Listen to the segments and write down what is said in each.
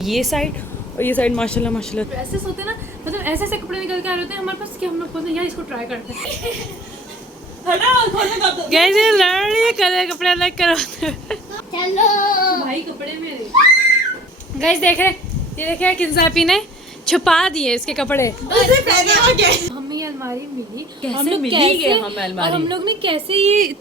ये साइड और ये साइड माशाल्लाह माशाल्लाह ऐसे सोते ना, मतलब ऐसे ऐसे कपड़े निकल के आ रहे होते हैं हमारे पास कि हम लोग बोलते हैं यार इसको ट्राई करते हैं। गाइस ये लड़ रही है, कलर कपड़े अलग करो। चलो भाई कपड़े मेरे गाइस देख रहे, ये देखे किंजापी ने छुपा दिए इसके कपड़े। हमें ये अलमारी मिली, हम लोग मिली कैसे है हमें अलमारी? और हम लोग ने कैसे ये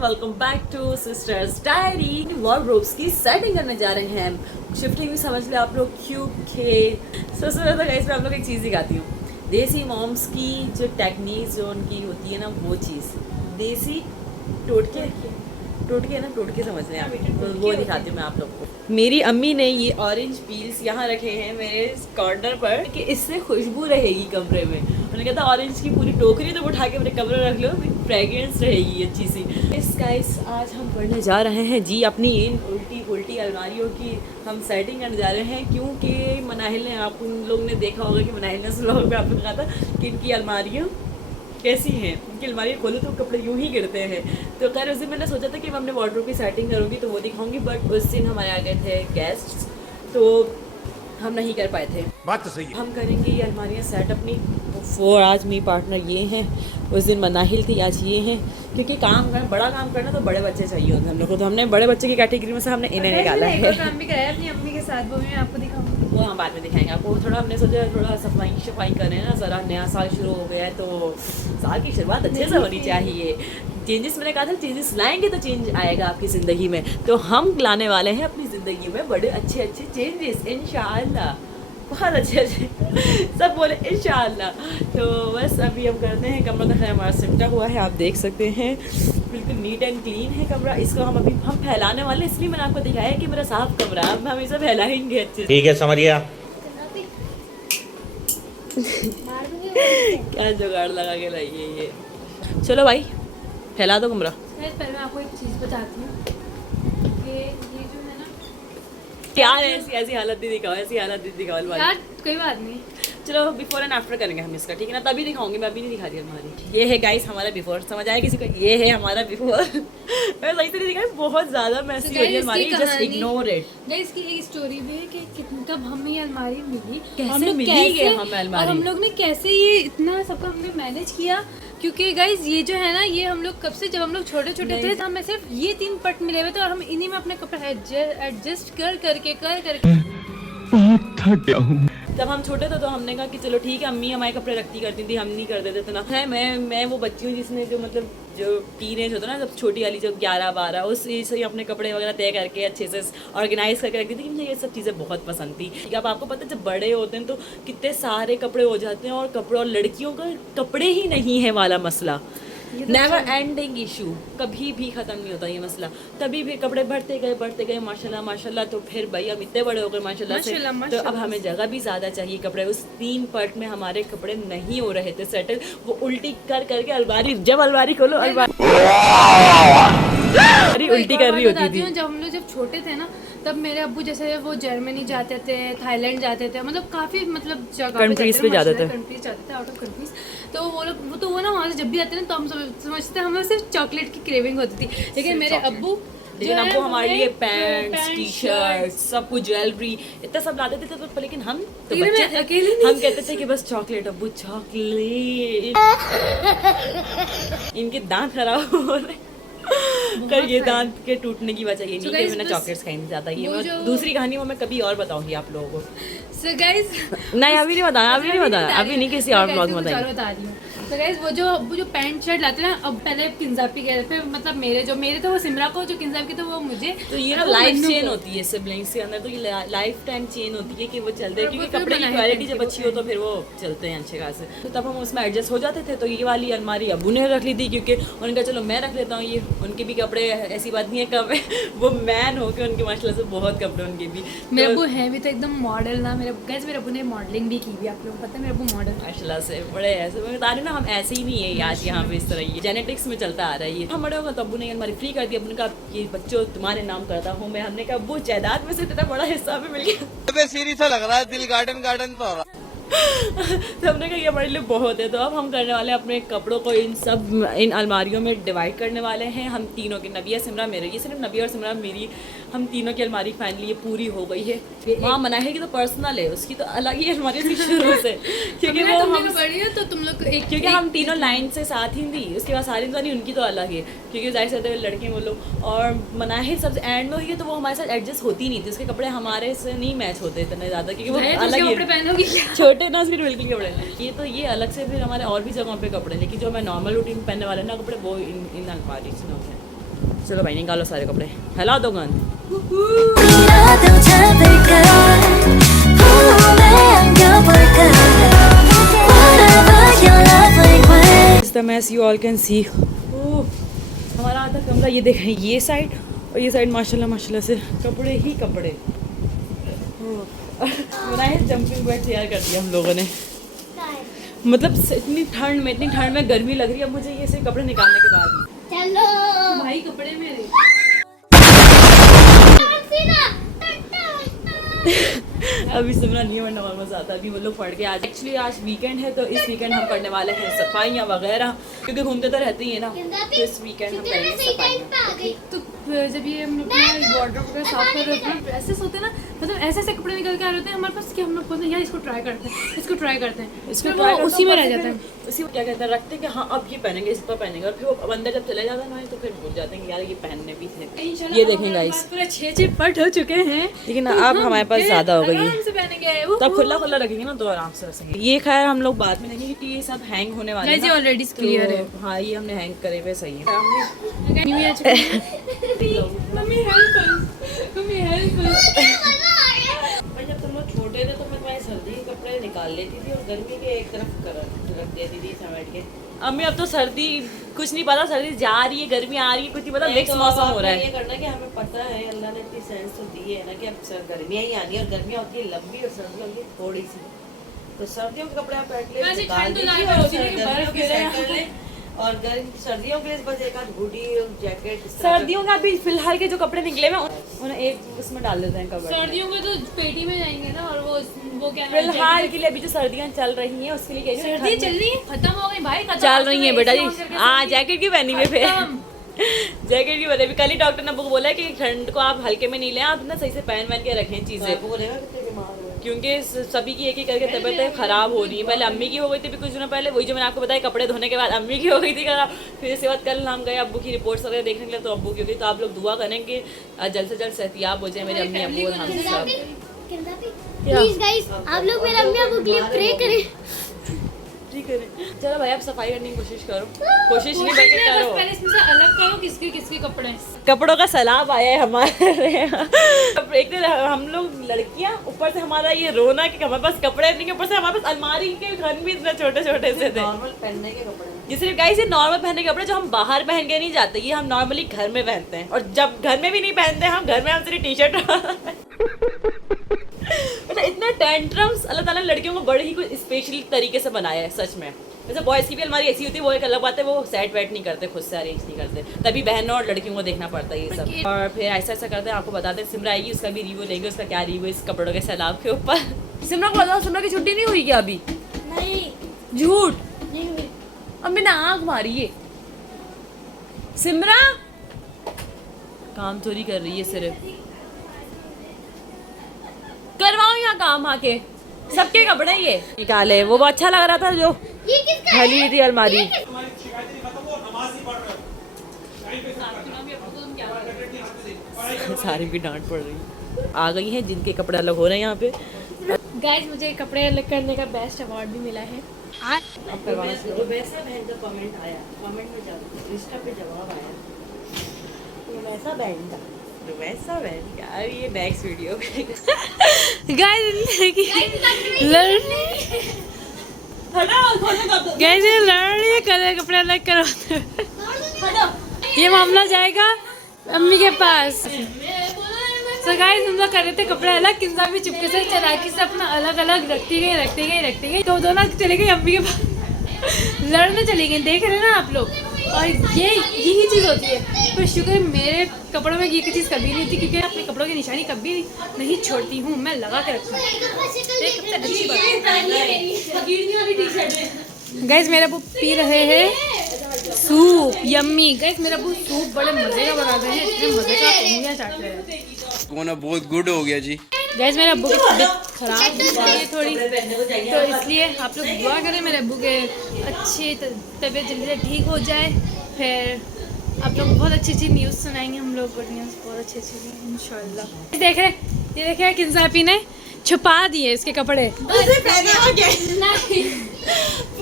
welcome back to sisters diary. Wardrobes की सेटिंग करने जा रहे हैं हम। शिफ्टिंग भी समझ ले आप लोग, क्यूब खेल। सबसे ज़्यादा गाइस मैं आप लोग एक चीज़ दिखाती हूँ। देसी मॉम्स की जो टेक्निक जो उनकी होती है ना, वो चीज़ देसी टोटके ना, टोटके समझ लें आप, वो दिखाती हूँ मैं आप लोग को। मेरी अम्मी ने ये ऑरेंज पील्स यहाँ रखे हैं मेरे कॉर्नर पर कि इससे खुशबू रहेगी कमरे में। उन्होंने कहा था ऑरेंज की पूरी टोकरी तो उठा के मेरे कमरे में रख लो, फ्रेगरेंस रहेगी अच्छी सी। इस गाइस आज हम करने जा रहे हैं जी अपनी इन उल्टी अलमारियों की हम सेटिंग करने जा रहे हैं, क्योंकि मनाहिल ने, आप उन लोग ने देखा होगा कि मनाहिल ने व्लॉग में आपको कहा था कि इनकी अलमारियाँ कैसी हैं, इनकी अलमारी खोलो तो कपड़े यूं ही गिरते हैं। तो खैर उस दिन मैंने सोचा था कि मैं अपने वार्डरोब की सेटिंग करूँगी तो वो दिखाऊंगी, बट उस दिन हमारे आ गए थे गेस्ट तो हम नहीं कर पाए थे। बात तो सही है। हम करेंगे ये अलमारियाँ सेट अपनी। तो आज मेरी पार्टनर ये हैं, उस दिन मनाहिल थी, आज ये हैं, क्योंकि बड़ा काम करना तो बड़े बच्चे चाहिए होते हैं हम लोग को। तो हमने बड़े बच्चे की कैटेगरी में से हमने इन्हें निकाला है। काम भी कराया अपनी अम्मी के साथ, वो भी मैं आपको दिखाऊंगी। वो हम बाद में दिखाएंगे आपको। थोड़ा हमने सोचा थोड़ा सफाई करें ना, ज़रा नया साल शुरू हो गया है तो साल की शुरुआत अच्छे से होनी चाहिए। चेंजेस मैंने कहा था, चेंजेस लाएंगे तो चेंज आएगा आपकी ज़िंदगी में। तो हम लाने वाले हैं अपनी ज़िंदगी में बड़े अच्छे अच्छे चेंजेस इंशाअल्लाह, बहुत अच्छे सब बोले इंशाअल्लाह। तो बस अभी हम करते हैं। कमरा तो खैर हमारा सिमटा हुआ है, आप देख सकते हैं बिल्कुल नीट एंड क्लीन है कमरा। इसको हम अभी फैलाने वाले, इसलिए मैंने आपको दिखाया है कि मेरा साफ कमरा, अब हम इसे फैलाएंगे अच्छे से। ठीक है समझिया। क्या जुगाड़ लगा के लाइए ये। चलो भाई फैला दो कमरा। पहले मैं आपको एक चीज़ बताती हूँ कि ये जो है ना, क्या है, ऐसी हालत नहीं दिखाओ, ऐसी हालत नहीं दिखाओ अलमारी। यार कोई बात नहीं, चलो बिफोर एंड आफ्टर करेंगे हम इसका, ठीक है ना, तभी दिखाऊंगी, मैं अभी नहीं दिखा रही हमारी। ये है गाइस हमारा बिफोर, समझ आया किसी को? ये है हमारा बिफोर। मैं सही से नहीं दिखाई, बहुत ज़्यादा मैसी हो रही है अलमारी, जस्ट इग्नोर इट। गाइस इसकी एक स्टोरी भी है कि कब हमें ये अलमारी मिली, कैसे हम लोग मिली कैसे है हमें अलमारी? और हम लोग ने कैसे ये इतना सबका हमने मैनेज किया। क्योंकि गाइस ये जो है ना, ये हम लोग कब से, जब हम लोग छोटे छोटे थे, हमें सिर्फ ये 3 पट मिले हुए थे और हम इन्हीं में अपने कपड़े एडजस्ट कर करके बहुत थक गया हूँ। जब हम छोटे थे तो हमने कहा कि चलो ठीक है, अम्मी हमारे कपड़े रखती करती थी, हम नहीं कर देते थे ना। है मैं वो बच्ची हूँ जिसने जो मतलब जो टीनेज होता है ना, जब छोटी वाली जो 11-12 उस एज से ही अपने कपड़े वगैरह तय करके अच्छे से ऑर्गेनाइज करके रखती थी कि मुझे ये सब चीज़ें बहुत पसंद थी। अब आपको पता है जब बड़े होते हैं तो कितने सारे कपड़े हो जाते हैं, और कपड़े, और लड़कियों का कपड़े ही नहीं है वाला मसला, नेवर एंडिंग इशू, कभी भी ख़त्म नहीं होता ये मसला। तभी भी कपड़े बढ़ते गए माशाल्लाह माशाल्लाह। तो फिर भाई अब इतने बड़े हो गए माशाल्लाह से, तो अब हमें जगह भी ज़्यादा चाहिए कपड़े। उस 3 पट में हमारे कपड़े नहीं हो रहे थे सेटल, वो उल्टी कर करके अलमारी, जब अलमारी खोलो अलमारी उल्टी कर रही होती थी। जब हम लोग जब छोटे थे ना, तब मेरे अब्बू जैसे वो जर्मनी जाते थे, थाईलैंड जाते थे, मतलब काफ़ी मतलब जगह कंट्रीज पे जाते थे, कंट्रीज जाते थे, आउट ऑफ कंट्रीज। तो वो लोग वो ना वहाँ से जब भी आते ना, तो हम समझते हमें सिर्फ चॉकलेट की क्रेविंग होती थी। लेकिन मेरे अब्बू, लेकिन हमको हमारे लिए पैंट्स, टी शर्ट, सब कुछ, ज्वेलरी, इतना सब लाते थे। तो लेकिन हम तो बच्चे थे, अकेले हम कहते थे कि बस चॉकलेट, अब्बू चॉकलेट। इनके दांत खराब हो रहे कर, ये दांत के टूटने की वजह ये नहीं कि मैंने चॉकलेट्स खाई नहीं जाता। ये दूसरी कहानी वो मैं कभी और बताऊंगी आप लोगों को। So guys, नहीं अभी नहीं बताया, अभी नहीं, किसी और ब्लॉग में बताएंगे। बता रही हूँ। तो गाइस वो जो पैंट शर्ट लाते हैं ना, अब पहले किंजापी के, फिर मतलब मेरे तो वो सिमरा को, जो किंजापी की तो वो मुझे, तो ये ना लाइफ चेन होती है सिबलिंग्स के अंदर, तो ये लाइफ टाइम चेन होती है कि वो चलते हैं, क्योंकि कपड़े की क्वालिटी जब अच्छी हो तो फिर वो चलते हैं अच्छे खासे। तो तब हम उसमें एडजस्ट हो जाते थे। तो ये वाली अलमारी अबू ने रख ली थी, क्योंकि उन्होंने कहा चलो मैं रख लेता हूँ, ये उनके भी कपड़े, ऐसी बात नहीं है कम है, वो मैन हो के उनके माशाल्लाह से बहुत कपड़े उनके भी। मेरे अब्बू हैं भी तो एकदम मॉडल ना, मेरे अब्बू ने मॉडलिंग भी की हुई, आप लोगों को पता है मेरे अब्बू मॉडल माशाल्लाह से बड़े ऐसे, मैं बता रही ना हम ऐसे ही नहीं है आज यहाँ पे इस तरह ही जेनेटिक्स में चलता आ रहा है ये। हम बड़े होगा तो अब्बू ने हमारी फ्री कर दी। अब्बू ने कहा ये बच्चों तुम्हारे नाम करता हूँ मैं। हमने कहा अब्बू जायदाद में से इतना बड़ा हिस्सा हमें मिल गया। सीरियस लग रहा है, दिल गार्डन गार्डन तो हो रहा है। तो हमने कहा ये हमारे लिए बहुत है। तो अब हम करने वाले हैं अपने कपड़ों को इन अलमारियों में डिवाइड करने वाले हैं हम तीनों की। नबिया सिमरा मेरे, ये सिर्फ नबिया और सिमरा मेरी, हम तीनों की अलमारी फाइनली ये पूरी हो गई है। वहाँ मना है कि तो पर्सनल है, उसकी तो अलग ही अलमारी थी शुरू से, क्योंकि वो हम बड़ी है तो तुम लोग एक क्योंकि हम तीनों लाइन से साथ ही थी। उसके बाद सारी इंसानी उनकी तो अलग है, क्योंकि जाहिर से लड़के वो लोग। और मनाहिद सबसे एंड में हुई है तो वो हमारे साथ एडजस्ट होती नहीं थी। उसके कपड़े हमारे से नहीं मैच होते इतने ज़्यादा, क्योंकि वो अलग ही पहनोगी छोटे ना फिर बिल्कुल कपड़े। ये तो ये अलग से फिर हमारे और भी जगहों पे कपड़े, लेकिन जो मैं नॉर्मल रूटीन पहनने वाले ना कपड़े वो इन अलमारी से होते हैं। चलो भाई निकालो सारे कपड़े, हिला दो gun. As you all can see, हमारा आधा कमरा ये देखें, ये साइड और ये साइड माशाल्लाह माशाल्लाह से कपड़े ही कपड़े। बनाए जंपिंग बेड तैयार कर दिया हम लोगों ने। मतलब इतनी ठंड में गर्मी लग रही है अब मुझे ये से कपड़े निकालने के बाद। चलो भाई कपड़े मेरे अभी सिमरा नहीं बनना और मज़ा आता। अभी वो लोग पढ़ के आज एक्चुअली आज वीकेंड है तो इस वीकेंड हम करने वाले हैं सफाइयाँ वगैरह, क्योंकि घूमते तो रहते ही है ना। तो इस वीकेंड हम करेंगे सफाइयाँ। तो जब ये हम लोग वार्डरोब वगैरह साफ कर रहे होते हैं, ड्रेसेस होते हैं ना, मतलब ऐसे ऐसे कपड़े निकल के आ रहे होते हैं हमारे पास कि हम लोग बोलते हैं यार इसको ट्राई करते हैं, इसको ट्राई उसी में रह जाता है। उसी क्या कहते हैं रखते हैं कि हाँ अब ये पहनेंगे, इस पर पहनेंगे, और फिर वो अंदर जब चले जाते हैं ना तो फिर भूल जाते हैं कि यार ये पहनने भी थे। ये देखें गाइस पूरा 6 पट हो चुके हैं, लेकिन अब हमारे पास ज़्यादा हो गई है आराम से पहनेंगे। तो खुला खुला रखेंगे ना तो आराम से रखेंगे। ये खैर हम लोग बाद में देखेंगे कि ये सब हैंग होने वाले हैं। ऑलरेडी क्लियर है। हाँ ये हमने हैंग करे हुए सही है। मम्मी हेल्प पर जब तुम लोग छोटे थे तो मैं तुम्हारे सर्दी के कपड़े निकाल लेती थी और गर्मी के एक तरफ रख देती थी समेट के। अम्मी अब तो सर्दी कुछ नहीं पता, सर्दी जा रही है गर्मी आ रही है कुछ नहीं पता, मिक्स मौसम हो रहा है। ये करना कि हमें पता है अल्लाह ने इतनी सेंस तो दी है ना कि अब गर्मियाँ ही आनी है, और गर्मियाँ होती है लंबी और सर्दियाँ होती है थोड़ी सी। तो सर्दियों के कपड़े आप पहन ले निकाल दीजिए और गर्मियों के सेट कर ले, और सर्दियों के बस एक आध हुडी जैकेट। सर्दियों का अभी फिलहाल के जो कपड़े निकले हुए उन्हें एक उसमें डाल देते हैं कवर। सर्दियों में तो पेटी में जाएंगे ना, और वो क्या फिलहाल के लिए अभी जो सर्दियाँ चल रही हैं उसके लिए सर्दी चल रही है, खत्म हो गई भाई, चल रही है बेटा जी। हाँ जैकेट की पहनी हुई फिर जैकेट की पहनी हुई। कल ही डॉक्टर ने आपको बोला कि ठंड को आप हल्के में नहीं लें, आप ना सही से पहन के रखें चीज़ें, क्योंकि सभी की एक करके तबीयत खराब हो रही है। पहले अम्मी की हो गई थी कुछ दिनों पहले, वही जो मैंने आपको बताया कपड़े धोने के बाद अम्मी की हो गई थी खराब। फिर इसके बाद कल हम गए अब्बू की रिपोर्ट्स वगैरह देखने के लिए, तो अब्बू की होगी। तो आप लोग दुआ करेंगे जल्द से जल्द सेहतियाब हो जाए मेरे अम्मी अब्बू और हम सब। प्लीज गाइस आप लोग मेरे अम्मी अब्बू के लिए प्रे करें। ठीक है चलो भाई आप सफाई करने की कोशिश करो, कोशिश नहीं बल्कि करो। पहले इसमें से अलग करो किसके किसके कपड़े हैं। कपड़ों का सैलाब आया है हमारे यहाँ। एक दिन हम लोग लड़कियाँ, ऊपर से हमारा ये रोना कि हमारे पास कपड़े नहीं, ऊपर से हमारे पास अलमारी के खन भी इतने छोटे छोटे से थे। नॉर्मल पहनने के कपड़े, ये सिर्फ गाइस ये नॉर्मल पहनने के कपड़े जो हम बाहर पहन के नहीं जाते, ये हम नॉर्मली घर में पहनते हैं। और जब घर में भी नहीं पहनते हम, घर में हम सिर्फ टी शर्ट मतलब इतने टेंट्रम्स अल्लाह ताला ने लड़कियों को बड़े ही कुछ स्पेशल तरीके से बनाया है सच में। वैसे बॉयज़ की भी अलमारी ऐसी होती है, वो एक अलग बात है, वो सेट वेट नहीं करते, खुद से अरेंज नहीं करते, तभी बहनों और लड़कियों को देखना पड़ता है ये सब। और फिर ऐसा ऐसा करते हैं, आपको बताते हैं। सिमरा आएगी उसका भी रिव्यू लेंगे, उसका क्या रिव्यू इस कपड़ों के सैलाब के ऊपर। सिमरा को बताओ, सिमरा की छुट्टी नहीं हुई क्या अभी? नहीं झूठ, नहीं हुई। अब मैंने आँख मारी है। सिमरा काम चोरी कर रही है, सिर्फ करवाओ यहाँ काम आके, सबके कपड़े ये निकाले। वो अच्छा लग रहा था जो ये किसका खाली हुई थी अलमारी। सारी की डांट पड़ रही आ गई है, जिनके कपड़े अलग हो रहे हैं यहाँ पे। गाइस मुझे कपड़े अलग करने का बेस्ट अवार्ड भी मिला है। अब करवाना शुरू। वैसा बहन का कमेंट आया, कमेंट में जब इंस्टा पे जवाब आया तो वैसा बहन का वैसा यार ये नेक्स्ट वीडियो गाइस ये लड़ कलर कपड़े अलग करवाते ये मामला जाएगा अम्मी के पास। तो गाइस हम लोग कर रहे थे कपड़े अलग, किंजा भी चुपके से चलाकी से अपना अलग अलग रखती गई। तो दोनों चले गई अम्मी के पास लड़ने चली गई, देख रहे हैं ना आप लोग। और यही चीज़ होती है। पर शुक्र है मेरे कपड़ों में ये चीज़ कभी नहीं थी, क्योंकि मैं अपने कपड़ों की निशानी कभी नहीं छोड़ती हूँ, मैं लगा के रखती हूँ। सबसे अच्छी बात गाइस, मेरा वो पी रहे हैं सूप, यम्मी। गाइस मेरा वो सूप बड़े मज़े का बनाते हैं, इतने मज़े का, उंगलियां चाट रहे हैं। बहुत गुड हो गया जी। गाइस मेरे अब्बू की तबीयत खराब हो गई है थोड़ी, तो इसलिए आप लोग दुआ करें मेरे अब्बू के अच्छी तबीयत जल्दी से ठीक हो जाए। फिर आप लोग बहुत अच्छी अच्छी न्यूज़ सुनाएंगे, हम लोग गुड न्यूज़ बहुत अच्छी इंशाल्लाह। देख रहे, ये देखे किंसापी ने छुपा दिए इसके कपड़े।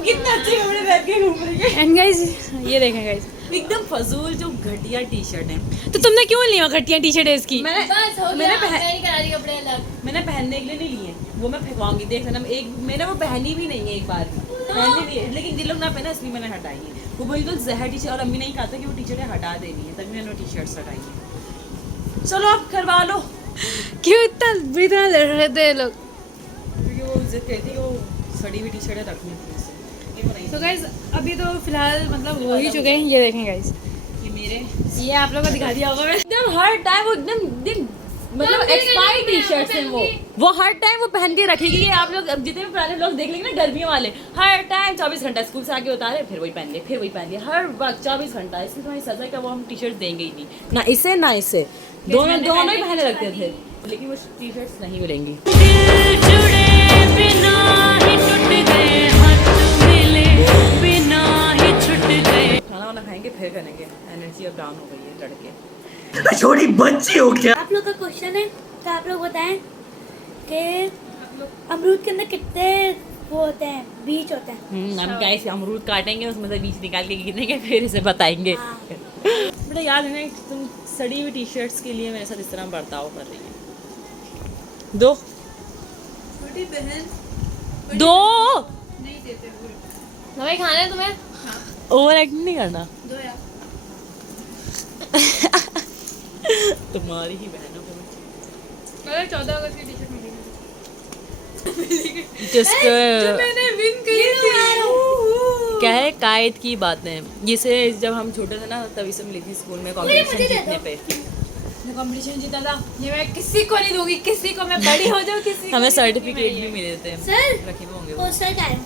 कितना अच्छे कपड़े पहन के घूम रही है। एंड गाइस ये देखें गाइस, एकदम फजूल जो घटिया टी शर्ट है। तो तुमने क्यों लिया घटिया टी शर्ट है इसकी? मैंने पहनने के लिए नहीं लिए, वो मैं फेंकवाऊंगी। देख लेना, मैंने वो पहनी भी नहीं है, एक बार भी पहनी भी है, लेकिन जिन लोग ना पहना इसलिए मैंने हटाई है। वो बिल्कुल जहर टी शर्ट, और अम्मी नहीं कहा था कि वो टी शर्टें हटा देनी है, तभी मैंने वो टी शर्ट्स हटाई है। चलो आप करवा लो। क्यों इतना बुरी तरह लड़ रहे थे लोग? क्योंकि वो जिद कहती है वो सड़ी हुई टी शर्टें रखनी थी उससे। तो गाइस अभी तो फिलहाल मतलब हो ही चुके हैं। ये देखें गाइस, ये मेरे ये आप लोगों को दिखा दिया होगा मैं। एकदम हर टाइम वो एकदम मतलब एक्सपायर्ड टी शर्ट्स हैं वो हर टाइम वो पहन के रखेगी। ये आप लोग अब जितने भी पुराने लोग देख लेंगे ना, गर्मियों वाले, हर टाइम 24 घंटा स्कूल से आके उतारे, फिर वही पहन ले, फिर वही पहन ले, हर वक्त 24 घंटा। इसमें तुम्हारी सजा का वो हम टी शर्ट देंगे ही नहीं, ना इसे ना इसे, दोनों ही पहने रखते थे, लेकिन वो टी शर्ट्स नहीं मिलेंगी। खाना वाना खाएंगे फिर करेंगे, एनर्जी अब डाउन हो गई है लड़के। छोटी बच्ची हो क्या? आप लोग का क्वेश्चन है, तो आप लोग बताएं कि अमरूद के अंदर कितने वो होते हैं, बीज होते हैं? हम गाइस अमरूद काटेंगे, उसमें से बीज निकाल के गिनेंगे, फिर इसे बताएंगे। बेटा याद है ना, तुम सड़ी हुई टी शर्ट्स के लिए मेरे साथ इस तरह बर्ताव कर रही है। दो छोटी बहन दो नहीं देते हुए। भाई खाना है तुम्हें? ओवर एक्टिंग नहीं करना। दो यार। तुम्हारी ही बहनों को अरे 14 अगस्त की टी शर्ट मिली जिसको मैंने विन की थी। क्या है, कायद की बातें। जिसे जब हम छोटे थे ना, तभी से मिली थी स्कूल में कॉम्पिटिशन जीतने पे। कंपटीशन जीता था, ये मैं किसी को नहीं दूंगी, किसी को, मैं बड़ी हो जाऊँ किसी को हमें नहीं सर्टिफिकेट भी मिले थे, सर रखे हुए होंगे वो। पोस्टर का है,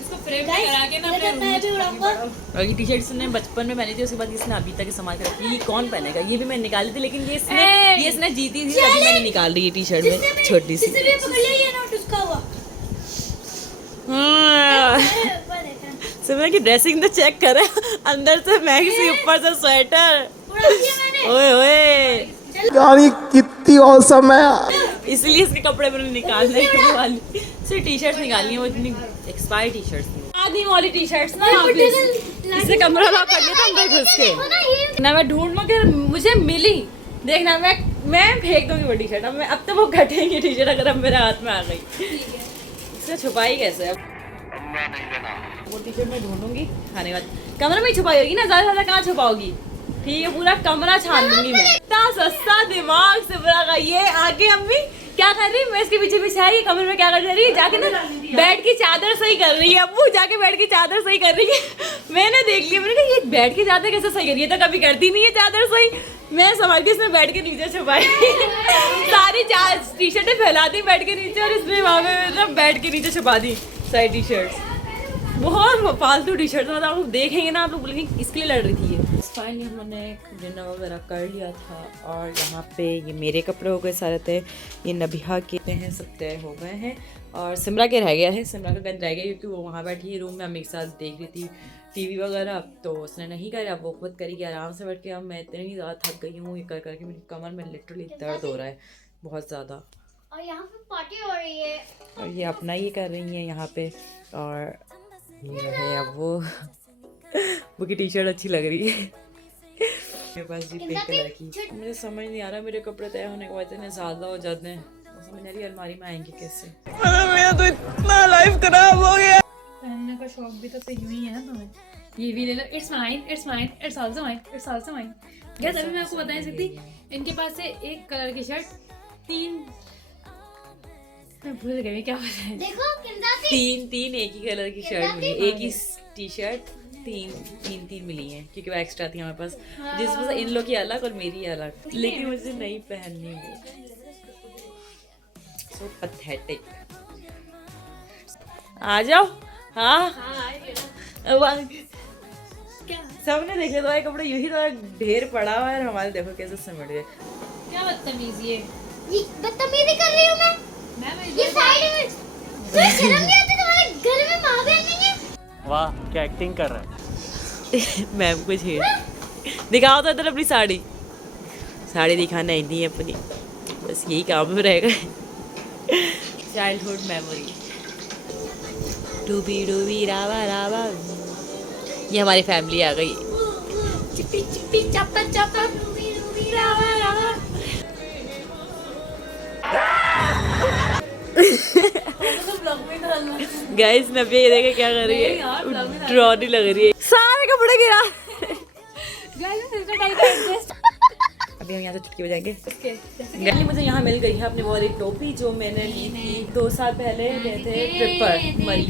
इसको फ्रेम करा के ना अपने मैं भी उड़ाऊंगा। और ये टी शर्ट इसने बचपन में पहनी थी, उसके बाद इसने अभी तक संभाल के रखी। ये कौन पहनेगा? ये भी मैंने निकाली थी, लेकिन ये इसने जीती थी, तभी मैंने निकाल रही है टी शर्ट में छोटी सी। जिसने भी पकड़ लिया ये नोट उसका हुआ। ऊपर देखा, सिमरन की ड्रेसिंग तो चेक करे, अंदर से मैक्सी, ऊपर से स्वेटर। उड़ा दिया मैंने। ओए ओए, यार ये कितनी औसम है। इसलिए इसके कपड़े मैंने निकालने वाली सिर्फ टी शर्ट्स निकाली हैं, वो इतनी एक्सपायर्ड टी शर्ट्स थी। आदमी वाली टी शर्ट्स ना, इससे कमरा लॉक कर लिया था अंदर घुस के ना। मैं ढूंढ लूँ कि मुझे मिली, देखना मैं फेंक दूंगी वो टी शर्ट। अब तो वो घटेंगी टी शर्ट अगर अब मेरे हाथ में आ गई। इसने छुपाई कैसे? अब वो टी शर्ट मैं ढूंढूंगी, खाने के बाद कमरे में ही छुपाई होगी ना, ज्यादा कहाँ छुपाओगी? ठीक है, पूरा कमरा छान लूंगी मैं। इतना सस्ता दिमाग से बुरा का। ये आगे अम्मी क्या कर रही है, मैं इसके पीछे पीछे आई, कमरे में क्या कर रही है, जाके ना बेड की चादर सही कर रही है। अब्बू जाके बेड की चादर सही कर रही है। मैंने देख लिया, मैंने कहा ये बेड की चादर कैसे सही करी है, तो कभी करती नहीं है चादर सही। मैं समझ के इसने बेड के नीचे छुपाई, सारी टी शर्टें फैला दी बेड के नीचे, और इसने वहाँ पे मतलब बेड के नीचे छुपा दी सारी टी शर्ट्स। बहुत फालतू टी शर्ट, मतलब आप लोग देखेंगे ना, आप लोग बोलेंगे इसके लिए लड़ रही थी ये। फाइनली हमने डिनर वगैरह कर लिया था, और यहाँ पे ये मेरे कपड़े हो गए सारे तय, ये नबिहा के हैं सब तय हो गए हैं, और सिमरा के रह गया है। सिमरा का गंद रह गया क्योंकि वो वहाँ बैठी है रूम में, अम्मी के साथ देख रही थी टीवी वगैरह, तो उसने नहीं करा, वो खुद करेगी आराम से बैठ के। अब मैं इतनी ज़्यादा थक गई हूँ ये कर करके, मेरी कमर में लिटरली दर्द हो रहा है बहुत ज़्यादा। और यहाँ पे पार्टी हो रही है, और ये अपना ही कर रही हैं यहाँ पे, और ये है अब वो की टी शर्ट अच्छी लग रही है मेरे पास जी पिंक कलर की। मुझे समझ नहीं आ रहा, मेरे कपड़े तय होने के बाद इतने ज़्यादा हो जाते हैं, समझ नहीं आ रही अलमारी में आएंगे कैसे। मेरा तो इतना लाइफ खराब हो गया। पहनने का शौक भी तो यूं ही है ना तुम्हें। ये भी ले लो, it's mine, it's mine, it's also mine, it's also mine. Guess अभी मैं आपको बता नहीं सकती, इनके पास है एक कलर की शर्ट 3 मैं भूल गई क्या बताया। देखो किंदाती तीन एक ही कलर की शर्ट मिली, एक ही टी शर्ट, तीन मिली हैं क्योंकि वो एक्स्ट्रा थी हमारे पास, जिसमें से इन लोग की अलग और मेरी अलग, लेकिन मुझे नहीं पहननी वो। सो पैथेटिक। आ जाओ। हाँ सबने देखे तुम्हारे कपड़े यूं ही तो ढेर पड़ा हुआ है, हमारे देखो कैसे समेट गए। क्या बदतमीजी है ये बदतमीजी कर रही हूँ मैं ये साइड में तुम्हें शर्म नहीं आती? तुम्हारे घर में माँ बहन नहीं है? वाह क्या एक्टिंग कर रहा है। मैम कुछ है, दिखाओ तो इधर अपनी साड़ी। साड़ी दिखाना ही नहीं है अपनी, बस यही काम में रहेगा। Childhood memory. डूबी डूबी रावा रावा। ये हमारी फैमिली आ गई। चिप्पी चिप्पी चप्पा चप्पा डूबी डूबी रावा रावा। गाइस नब्बे ये देखे क्या कर रही है, ड्रॉनी लग रही है, सारे कपड़े गिरा। अभी हम यहाँ से चुटकी बजाएंगे। गाइस मुझे यहाँ मिल गई है अपनी वो वाली टोपी जो मैंने ली थी 2 साल पहले, गए थे ट्रिप पर मरी,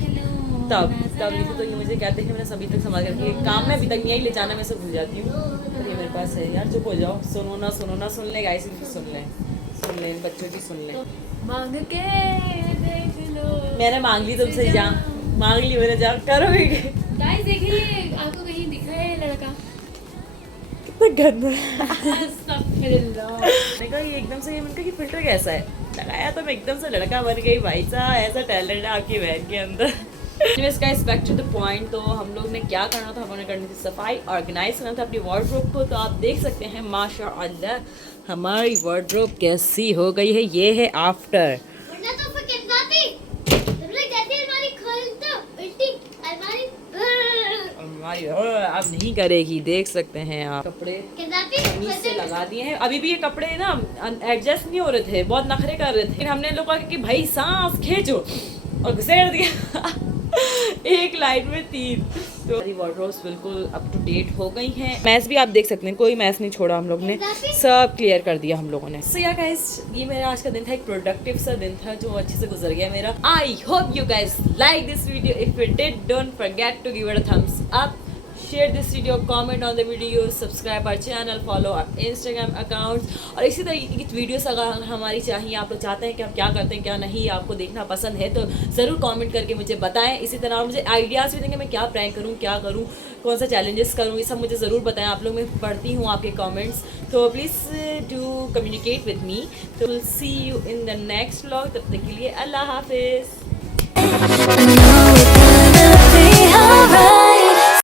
तब ली थी। तो ये मुझे कहते हैं मैंने सभी तक संभाल करके काम में अभी तक यही ले जाना, मैं सब भूल जाती हूँ। तो ये मेरे पास है यार, चुप हो जाओ, सुनो ना सुन ले गाइस, सुन ले बच्चों की सुन ले। मांग के देख लो। मैंने मांग ली तुमसे, जा मांग ली मैंने, जा करोगे। गाइस देखिए आपको कहीं दिख रहा है लड़का? कितना गंदा। अस्तगफिरुल्लाह। मैंने कहा ये एकदम से, ये मैंने कहा कि फिल्टर कैसा है, लगाया तो मैं एकदम से लड़का बन गई। भाई साहब ऐसा टैलेंट है आपकी बहन के अंदर। इसका बैक टू द पॉइंट। तो हम लोग ने क्या करना था, हमने करनी थी सफाई, ऑर्गेनाइज करना था अपनी वार्डरोब को। तो आप देख सकते हैं माशाअल्लाह हमारी वार्डरोब कैसी हो गई है। ये है आफ्टर। वरना तो फिर किंदाती जब लोग जैसे अलमारी खोलते उल्टी अलमारी हमारी अब नहीं करेगी, देख सकते हैं आप। कपड़े किंदाती कमीज से लगा दिए हैं। अभी भी ये कपड़े ना एडजस्ट नहीं हो रहे थे, बहुत नखरे कर रहे थे, लेकिन हमने लोग कहा कि भाई सांस खींचो और घुसेड़ दिया। एक लाइन में 3। तो हमारी वार्डरोब्स बिल्कुल अप टू डेट हो गई हैं। मैस भी आप देख सकते हैं, कोई मैस नहीं छोड़ा हम लोग ने, सब क्लियर कर दिया हम लोगों ने। सो या गाइस ये मेरा आज का दिन था, एक प्रोडक्टिव सा दिन था जो अच्छे से गुजर गया मेरा। I hope you guys like this video. If you did don't forget to give it a thumbs up, share this video, comment on the video, subscribe our channel, follow our Instagram account. और इसी तरह की videos अगर हमारी चाहिए, आप लोग चाहते हैं कि हम क्या करते हैं क्या नहीं, आपको देखना पसंद है तो ज़रूर कमेंट करके मुझे बताएं। इसी तरह मुझे आइडियाज़ भी देंगे मैं क्या प्रैंक करूं, क्या करूं, कौन सा चैलेंजेस करूं, ये सब मुझे ज़रूर बताएं। आप लोग, मैं पढ़ती हूँ आपके कमेंट्स, तो please do communicate with me. तो will see you in the next vlog. तब तक के लिए अल्लाह हाफिज़।